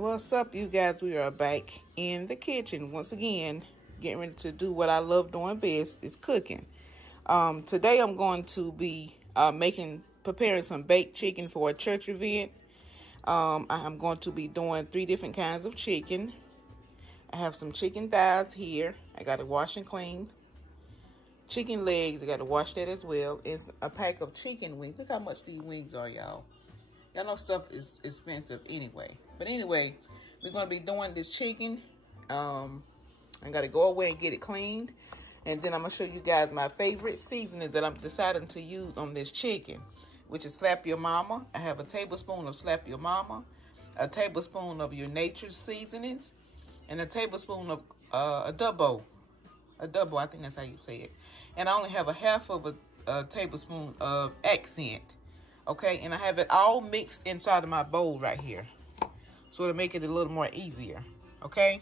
What's up, you guys? We are back in the kitchen once again, getting ready to do what I love doing best, is cooking. Today I'm going to be preparing some baked chicken for a church event. I'm going to be doing 3 different kinds of chicken. I have some chicken thighs here. I got to wash and clean. Chicken legs, I got to wash that as well. It's a pack of chicken wings. Look how much these wings are, y'all. Y'all know stuff is expensive anyway. But anyway, we're going to be doing this chicken. I got to go away and get it cleaned. And then I'm going to show you guys my favorite seasoning that I'm deciding to use on this chicken, which is Slap Your Mama. I have a tablespoon of Slap Your Mama, a tablespoon of your nature's seasonings, and a tablespoon of adobo. Adobo, I think that's how you say it. And I only have a half of a tablespoon of accent. Okay, and I have it all mixed inside of my bowl right here, so to make it a little more easier. Okay,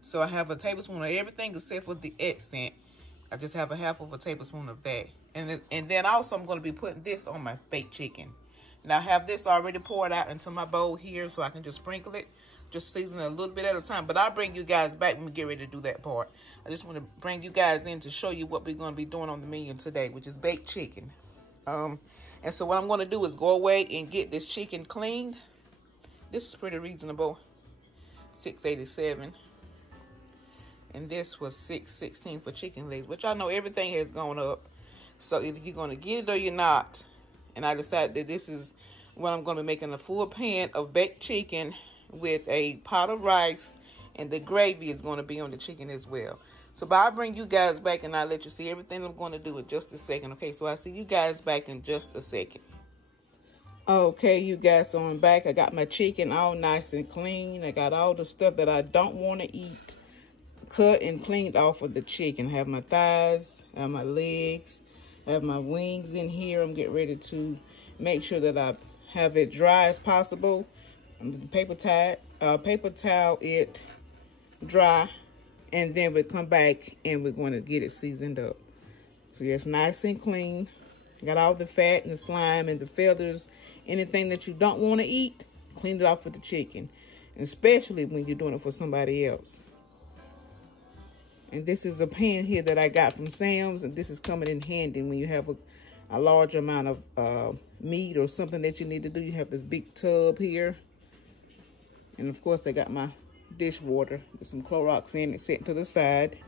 so I have a tablespoon of everything except for the accent. I just have a half of a tablespoon of that, and then also I'm going to be putting this on my baked chicken. Now I have this already poured out into my bowl here, so I can just sprinkle it, just season it a little bit at a time. But I'll bring you guys back when we get ready to do that part. I just want to bring you guys in to show you what we're going to be doing on the menu today, which is baked chicken. And so what I'm going to do is go away and get this chicken cleaned. This is pretty reasonable, $6.87. And this was $6.16 for chicken legs, which I know everything has gone up. So either you're going to get it or you're not. And I decided that this is what I'm going to be making, a full pan of baked chicken with a pot of rice. And the gravy is going to be on the chicken as well. So but I'll bring you guys back and I'll let you see everything I'm going to do in just a second. Okay, so I'll see you guys back in just a second. Okay, you guys, so I'm back. I got my chicken all nice and clean. I got all the stuff that I don't want to eat cut and cleaned off of the chicken. I have my thighs, I have my legs, I have my wings in here. I'm getting ready to make sure that I have it dry as possible. I'm going to paper towel it dry, and then we'll come back and we're going to get it seasoned up. So yeah, it's nice and clean. Got all the fat and the slime and the feathers, anything that you don't want to eat, clean it off with the chicken, and especially when you're doing it for somebody else. And this is a pan here that I got from Sam's, and this is coming in handy when you have a large amount of meat or something that you need to do. You have this big tub here, and of course I got my dishwater with some Clorox in it set to the side.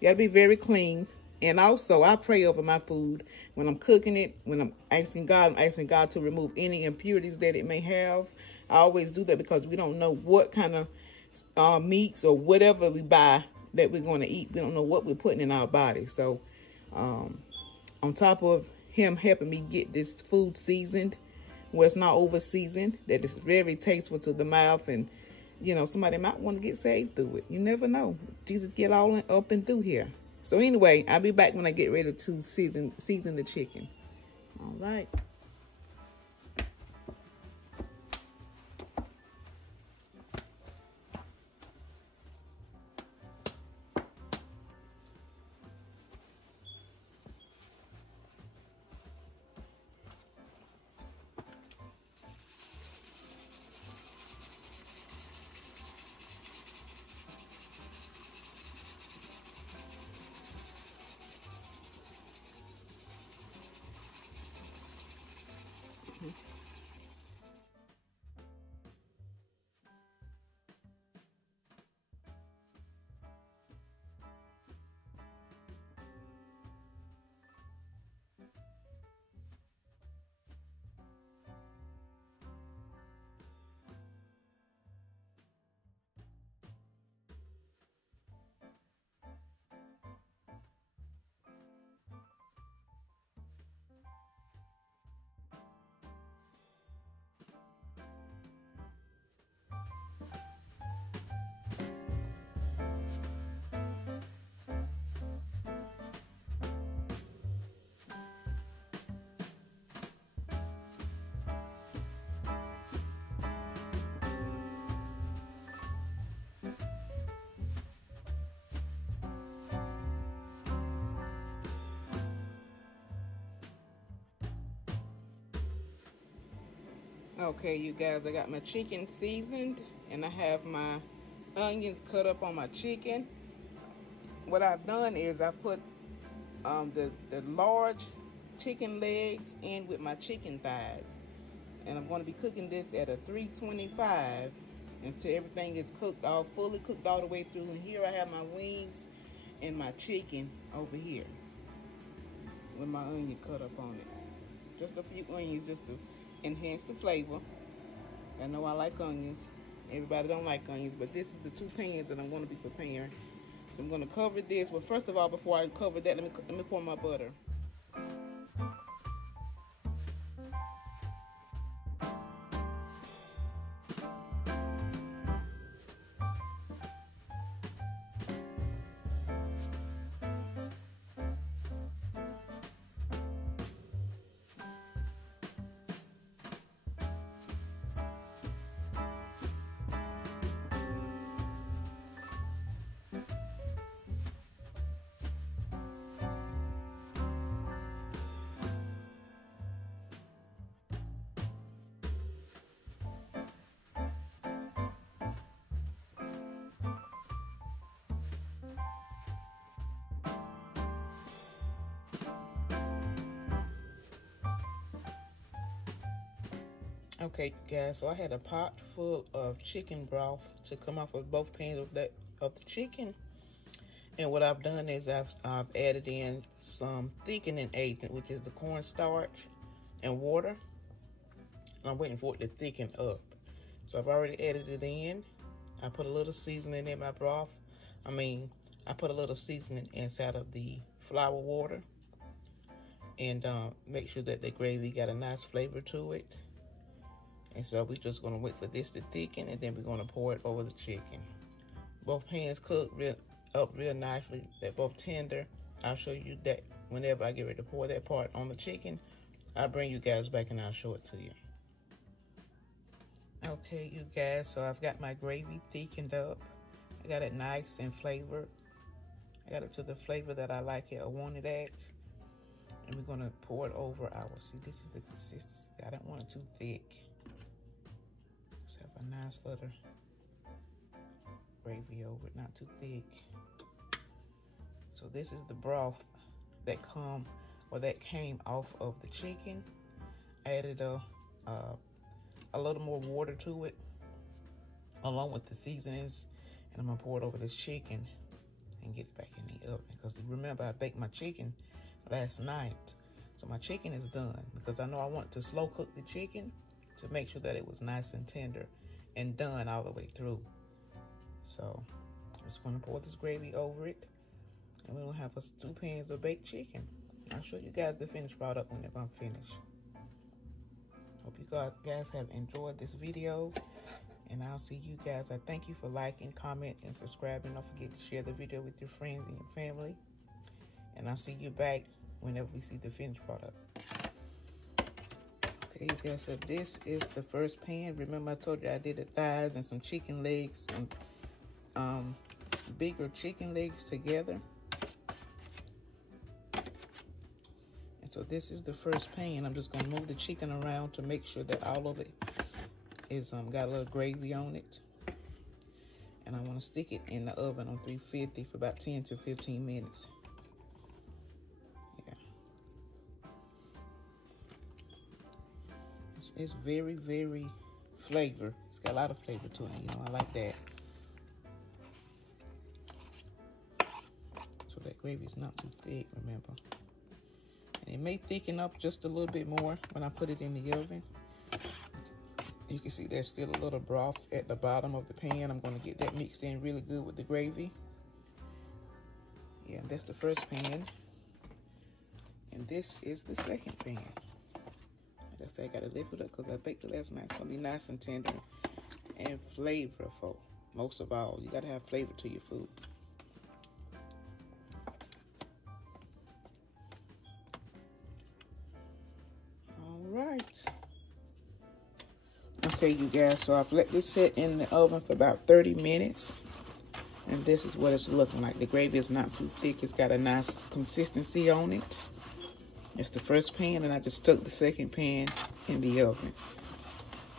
You gotta be very clean. And also I pray over my food when I'm cooking it. When I'm asking God to remove any impurities that it may have. I always do that because we don't know what kind of meats or whatever we buy that we're going to eat. We don't know what we're putting in our body. So on top of him helping me get this food seasoned where it's not over seasoned, that it's very tasteful to the mouth, and you know, somebody might want to get saved through it. You never know. Jesus get all up and through here. So anyway, I'll be back when I get ready to season the chicken. All right. Okay, you guys, I got my chicken seasoned. And I have my onions cut up on my chicken. What I've done is I put the large chicken legs in with my chicken thighs. And I'm going to be cooking this at a 325 until everything is cooked, fully cooked all the way through. And here I have my wings and my chicken over here with my onion cut up on it. Just a few onions just to enhance the flavor. I know I like onions. Everybody don't like onions, but this is the 2 pans that I'm going to be preparing. So I'm going to cover this. But first of all, before I cover that, let me pour my butter. Okay, guys, so I had a pot full of chicken broth to come off of both pans of the chicken. And what I've done is I've added in some thickening agent, which is the cornstarch and water. I'm waiting for it to thicken up. So I've already added it in. I put a little seasoning in my broth. I put a little seasoning inside of the flour water. And make sure that the gravy got a nice flavor to it. And so we're just going to wait for this to thicken, and then we're going to pour it over the chicken. Both pans cook up real nicely. They're both tender. I'll show you that whenever I get ready to pour that part on the chicken. I'll bring you guys back and I'll show it to you. Okay, you guys, so I've got my gravy thickened up. I got it nice and flavored. I got it to the flavor that I like it or want it at. And we're going to pour it over our, see, this is the consistency. I don't want it too thick. Just have a nice little gravy over it, not too thick. So this is the broth that came off of the chicken. I added a little more water to it, along with the seasonings, and I'm gonna pour it over this chicken and get it back in the oven. Because remember, I baked my chicken last night, so my chicken is done. Because I know I want to slow cook the chicken to make sure that it was nice and tender and done all the way through. So I'm just gonna pour this gravy over it, and we're gonna have us 2 pans of baked chicken. I'll show you guys the finished product whenever I'm finished. Hope you guys have enjoyed this video, and I'll see you guys. I thank you for liking, comment, and subscribing. Don't forget to share the video with your friends and your family, and I'll see you back whenever we see the finished product. Okay, you guys, so this is the first pan. Remember I told you I did the thighs and some chicken legs, some bigger chicken legs together. So this is the first pan. I'm just gonna move the chicken around to make sure that all of it is got a little gravy on it. And I want to stick it in the oven on 350 for about 10 to 15 minutes. Yeah. It's very, very flavor. It's got a lot of flavor to it. You know, I like that. So that gravy is not too thick, remember. It may thicken up just a little bit more when I put it in the oven. You can see there's still a little broth at the bottom of the pan. I'm going to get that mixed in really good with the gravy. Yeah, that's the first pan. And this is the second pan. Like I said, I got to lift it up because I baked it last night. It's going to be nice and tender and flavorful. Most of all, you got to have flavor to your food. Okay, you guys, so I've let this sit in the oven for about 30 minutes. And this is what it's looking like. The gravy is not too thick. It's got a nice consistency on it. It's the first pan, and I just took the second pan in the oven.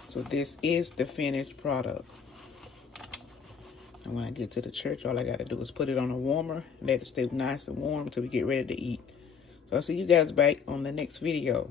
So this is the finished product. And when I get to the church, all I got to do is put it on a warmer, let it stay nice and warm until we get ready to eat. So I'll see you guys back on the next video.